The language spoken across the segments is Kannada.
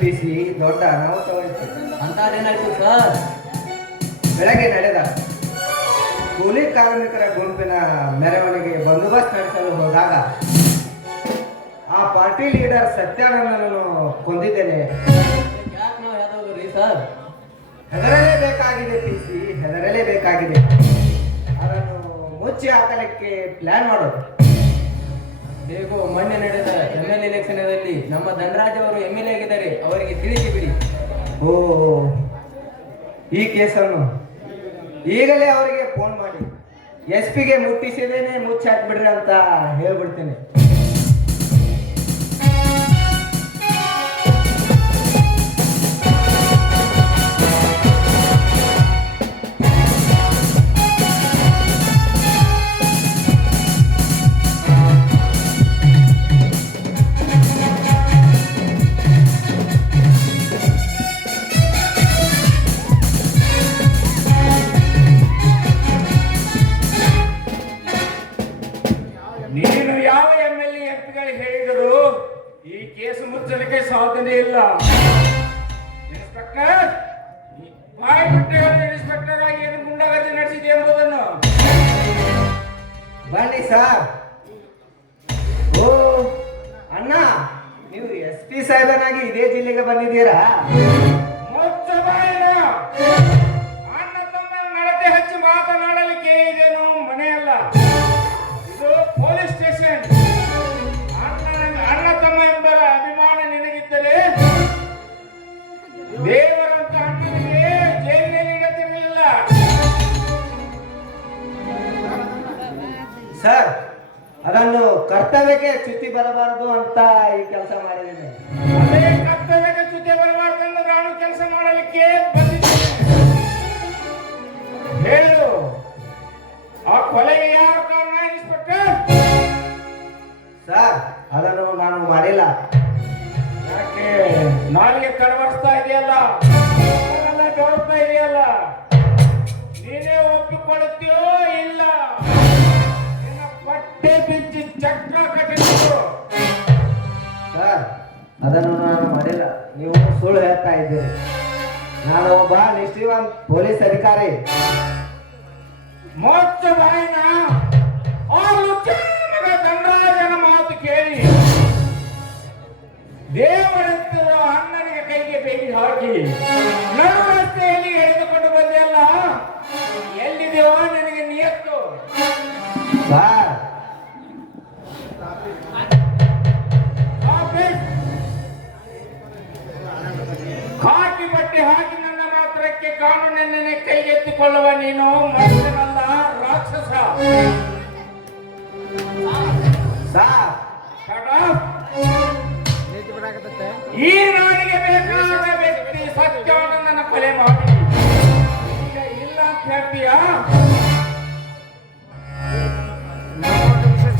ಪಿ ಸಿ ದೊಡ್ಡ ಅನಾಹುತವಾಯಿತು. ಅಂತಾದೇನಾಯ್ತು ಸರ್? ಬೆಳಗ್ಗೆ ನಡೆದ ಕೂಲಿ ಕಾರ್ಮಿಕರ ಗುಂಪಿನ ಮೆರವಣಿಗೆ ಬಂದೋಬಸ್ತ್ ನಡೆಸಲು ಹೋದಾಗ ಆ ಪಾರ್ಟಿ ಲೀಡರ್ ಸತ್ಯಾನಂದನನ್ನು ಕೊಂದಿದ್ದೇನೆ. ಸರ್? ಹೆದರಲೇಬೇಕಾಗಿದೆ ಪಿ ಸಿ ಹೆದರಲೇಬೇಕಾಗಿದೆ ಅದನ್ನು ಮುಚ್ಚಿ ಹಾಕಲಿಕ್ಕೆ ಪ್ಲಾನ್ ಮಾಡೋದು. ಹೇಗೋ ಮೊನ್ನೆ ನಡೆದ ಎಂ ಎಲ್ ಎಲೆಕ್ಷನ್ದಲ್ಲಿ ನಮ್ಮ ಧನರಾಜ್ ಅವರು ಎಂ ಎಲ್ ಎ ಆಗಿದ್ದಾರೆ, ಅವರಿಗೆ ತಿಳಿಸಿ ಬಿಡಿ. ಓ, ಈ ಕೇಸನ್ನು ಈಗಲೇ ಅವರಿಗೆ ಫೋನ್ ಮಾಡಿ. ಎಸ್ ಪಿಗೆ ಮುಟ್ಟಿಸಿದೇನೆ ಮುಚ್ಚಾಕ್ಬಿಡ್ರಿ ಅಂತ ಹೇಳ್ಬಿಡ್ತೀನಿ. ಮುಚ್ಚಲಿಕ್ಕೆ ಸಾಧನೆ ಇಲ್ಲ. ಇನ್ಸ್ಪೆಕ್ಟರ್ ಈ ಬಾಯಿ ಬಿಟ್ಟು ಇನ್ಸ್ಪೆಕ್ಟರ್ ಆಗಿ ಏನು ಗುಂಡಾಗರ್ದಿ ನಡೆಸಿದೆ ಎಂಬುದನ್ನು. ಬನ್ನಿ ಸರ್. ಓ ಅಣ್ಣ ನೀವು ಎಸ್ ಪಿ ಸಾಹೇಬನಾಗಿ ಇದೇ ಜಿಲ್ಲೆಗೆ ಬಂದಿದ್ದೀರಾ? ಅಣ್ಣ ತಮ್ಮ ನಡತೆ ಹಚ್ಚಿ ಮಾತನಾಡಲಿಕ್ಕೆ ಇದೇನು ಮನೆಯಲ್ಲ. ಕರ್ತವ್ಯಕ್ಕೆ ಚ್ಯುತಿ ಬರಬಾರದು ಅಂತ ಈ ಕೆಲಸ ಮಾಡಿದ್ದೀನಿ. ಅದೇ ಕರ್ತವ್ಯಕ್ಕೆ ಚ್ಯುತಿ ಬರಬಾರದು ಅಂತ ನಾನು ಕೆಲಸ ಮಾಡಲಿಕ್ಕೆ ಹೇಳು ಆ ಕೊಲೆಗೆ ಯಾರು ಕಾರಣ ಇನ್ಸ್ಪೆಕ್ಟರ್? ಸರ್ ಅದನ್ನು ನಾನು ಮಾಡಿಲ್ಲ. ಯಾಕೆ? ನಾಲಿಗೆ ಕಡವಡಿಸ್ತಾ ಇದೆಯಲ್ಲ? ಗೌರವ್ತಾ ಇದೆಯಲ್ಲ? ನೀನೇ ಒಪ್ಪಿಕೊಳ್ಳುತ್ತೀಯೋ ಇಲ್ಲ? ನಿನ್ನ ಪಟ್ಟೆ ಅದನ್ನು ನಾನು ಮಾಡಿಲ್ಲ ನೀವು ಸುಳ್ಳು ಹೇಳ್ತಾ ಇದ್ದೀರಿ. ನಾನು ಒಬ್ಬ ನಿಷ್ಠಿವಂತ ಪೊಲೀಸ್ ಅಧಿಕಾರಿ. ಮೋಕ್ಷ ಮಾತು ಕೇಳಿ. ದೇವರಂತ ಅಣ್ಣನಿಗೆ ಕೈಗೆ ಬೇಕಿ ಹಾಕಿ. ಕೈಗೆತ್ತಿಕೊಳ್ಳುವ ನೀನು ಮನುಷ್ಯನಲ್ಲ ರಾಕ್ಷಸ. ಈ ನಾಡಿಗೆ ಬೇಕಾದ ವ್ಯಕ್ತಿ ಸತ್ಯಾನಂದನ ಕೊಲೆ ಮಾಡಿ. ಈಗ ಇಲ್ಲ ಅಂತ ಹೇಳ್ತೀಯ?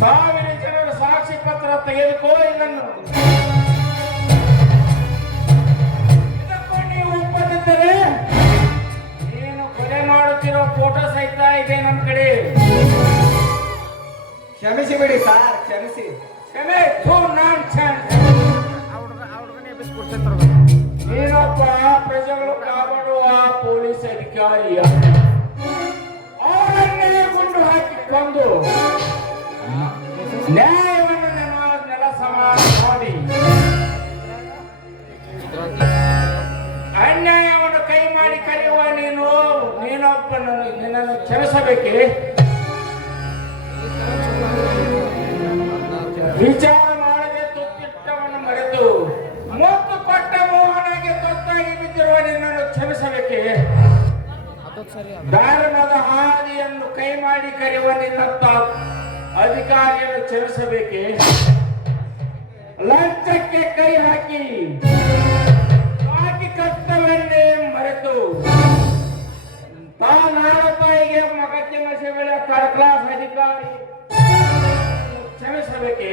ಸಾವಿರ ಜನರ ಸಾಕ್ಷಿ ಪತ್ರ ತೆಗೆದುಕೋ ಇದನ್ನು ಇದೆ ನಮ್ಮ ಕಡೆ. ಕ್ಷಮಿಸಿ ಬಿಡಿ ಸಾರ್ ಕ್ಷಮಿಸಿ. ಕ್ಷಮೆ ಥೂ ನಾನ್ ನೀನೊಬ್ಬ ಪ್ರಜೆಗಳು ಕಾಪಾಡುವ ಪೊಲೀಸ್ ಅಧಿಕಾರಿಯ ಕ್ಷಮಿಸಬೇಕೇ ವಿಚಾರ ಮಾಡದೆ ತೊತ್ತಿಟ್ಟವನ್ನು ಮರೆತು ಮುತ್ತು ಕೊಟ್ಟ ಮೋಹನಿಗೆ ತೊತ್ತಾಗಿ ಬಿದ್ದಿರುವ ನಿನ್ನನ್ನು ಕ್ಷಮಿಸಬೇಕೆ? ಧರ್ಮದ ಹಾದಿಯನ್ನು ಕೈ ಮಾಡಿ ಕರೆಯುವ ನಿನ್ನತ್ತ ಅಧಿಕಾರಿಯನ್ನು ಕ್ಷಮಿಸಬೇಕೆ? ಲಂಚಕ್ಕೆ ಕೈ ಹಾಕಿ ಹಾಕಿ ಕರ್ತವನ್ನೇ ಮರೆತು ತಾನಾಡ ತಾಯಿಗೆ ಮಗಕ್ಕೆ ನಶೆ ಬೆಳೆ ಥರ್ಡ್ ಕ್ಲಾಸ್ ಅಧಿಕಾರಿ ಕ್ಷಮಿಸಬೇಕೆ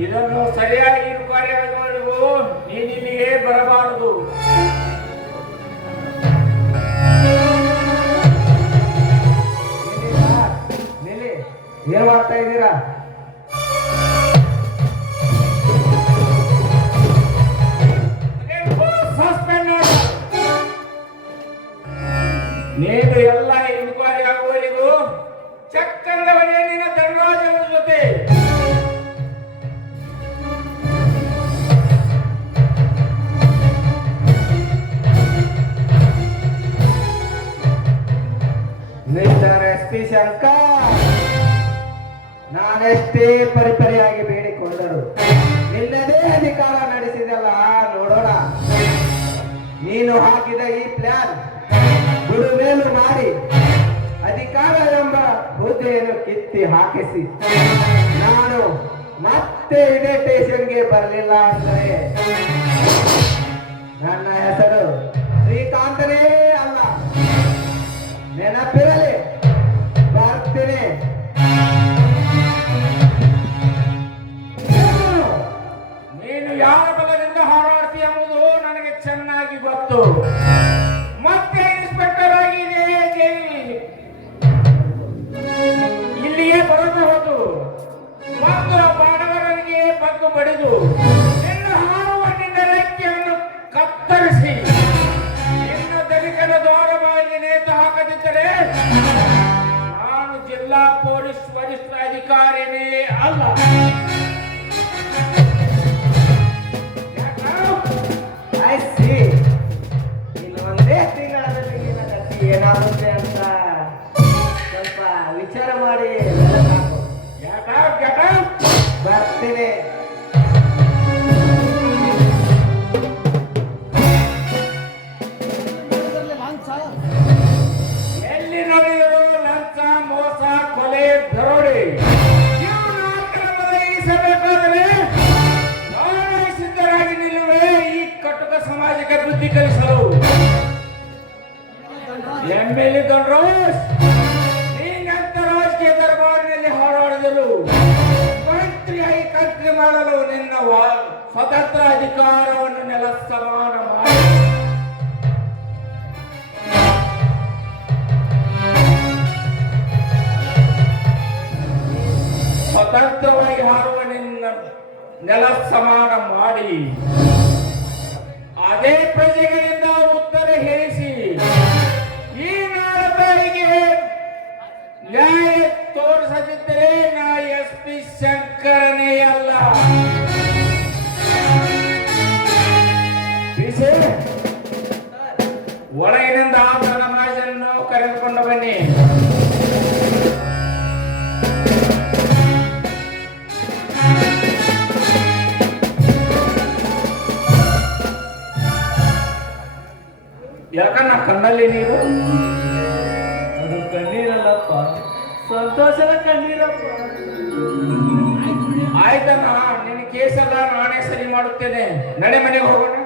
ಇದನ್ನು ಸರಿಯಾಗಿ ಕಾರ್ಯಗಳು ನೀನಿಲ್ಲಿಗೆ ಬರಬಾರದು ನಿಲ್ಲಿ ಸರ್, ನಿಲ್ಲಿ ಏನ್ ಮಾಡ್ತಾ ಇದ್ದೀರಾ ಪಿ ನಾನೆಷ್ಟೇ ಪರಿಪರಿಯಾಗಿ ಬೇಡಿಕೊಂಡರು ನಿನ್ನದೇ ಅಧಿಕಾರ ನಡೆಸಿದಲ್ಲ, ನೋಡೋಣ. ನೀನು ಹಾಕಿದ ಈ ಪ್ಲಾನ್ ಗುರುಮೇಲು ಮಾಡಿ, ಅಧಿಕಾರ ಎಂಬ ಹುದ್ದೆಯನ್ನು ಕಿತ್ತಿ ಹಾಕಿಸಿ. ನಾನು ಮತ್ತೆ ಇದೇ ಸ್ಟೇಷನ್ಗೆ ಬರಲಿಲ್ಲ ಅಂದರೆ ನನ್ನ ಹೆಸರು ಶ್ರೀಕಾಂತನೇ. ಬಡಿದು ನಿನ್ನ ಹಾರುವ ನಿನ್ನ ರೆಕ್ಕೆಯನ್ನು ಕತ್ತರಿಸಿ ನಿನ್ನ ದಲಿಕನ ದ್ವಾರವಾಗಿ ನೇತು ಹಾಕದಿದ್ದರೆ ನಾನು ಜಿಲ್ಲಾ ಪೊಲೀಸ್ ವರಿಷ್ಠಾಧಿಕಾರಿನೇ ಅಲ್ಲ. ಏನಾಗುತ್ತೆ ಅಂತ ಸ್ವಲ್ಪ ವಿಚಾರ ಮಾಡಿ. ಬರ್ತೀನಿ. ರೋಸ್ ನೀನಂತ ರಾಜಕೀಯ ದರ್ಬಾರಿನಲ್ಲಿ ಹೋರಾಡಿದರು ಮಂತ್ರಿಯಾಗಿ ಕತ್ರಿ ಮಾಡಲು ನಿನ್ನ ಸ್ವತಂತ್ರ ಅಧಿಕಾರವನ್ನು ನೆಲ ಸಮಾನ ಮಾಡಿ. ಸ್ವತಂತ್ರವಾಗಿ ಹಾರುವ ನಿನ್ನ ನೆಲ ಸಮಾನ ಮಾಡಿ. ಅದೇ ಪ್ರಜೆಗಳಿಂದ ಉತ್ತರ ಹೇಳಿಸಿ ಶಂಕರನೇ ಅಲ್ಲ ತಿಳಿಸಿ? ಒಳಗಿನಿಂದ ಆತನ ಧನರಾಜನನ್ನು ಕರೆದುಕೊಂಡು ಬನ್ನಿ. ಯಾಕನ್ನ ಕಣ್ಣಲ್ಲಿ ನೀರು? ಅದು ಕಣ್ಣೀರಲ್ಲಪ್ಪ. ಸಂತೋಷದ ಕಣ್ಣೀರಪ್ಪ ಆಯ್ತಣ್ಣ ನಿನ್ನ ಕೇಸಲ್ಲ ನಾನೇ ಸರಿ ಮಾಡುತ್ತೇನೆ. ನಡೆ ಮನೆಗೆ ಹೋಗೋಣ.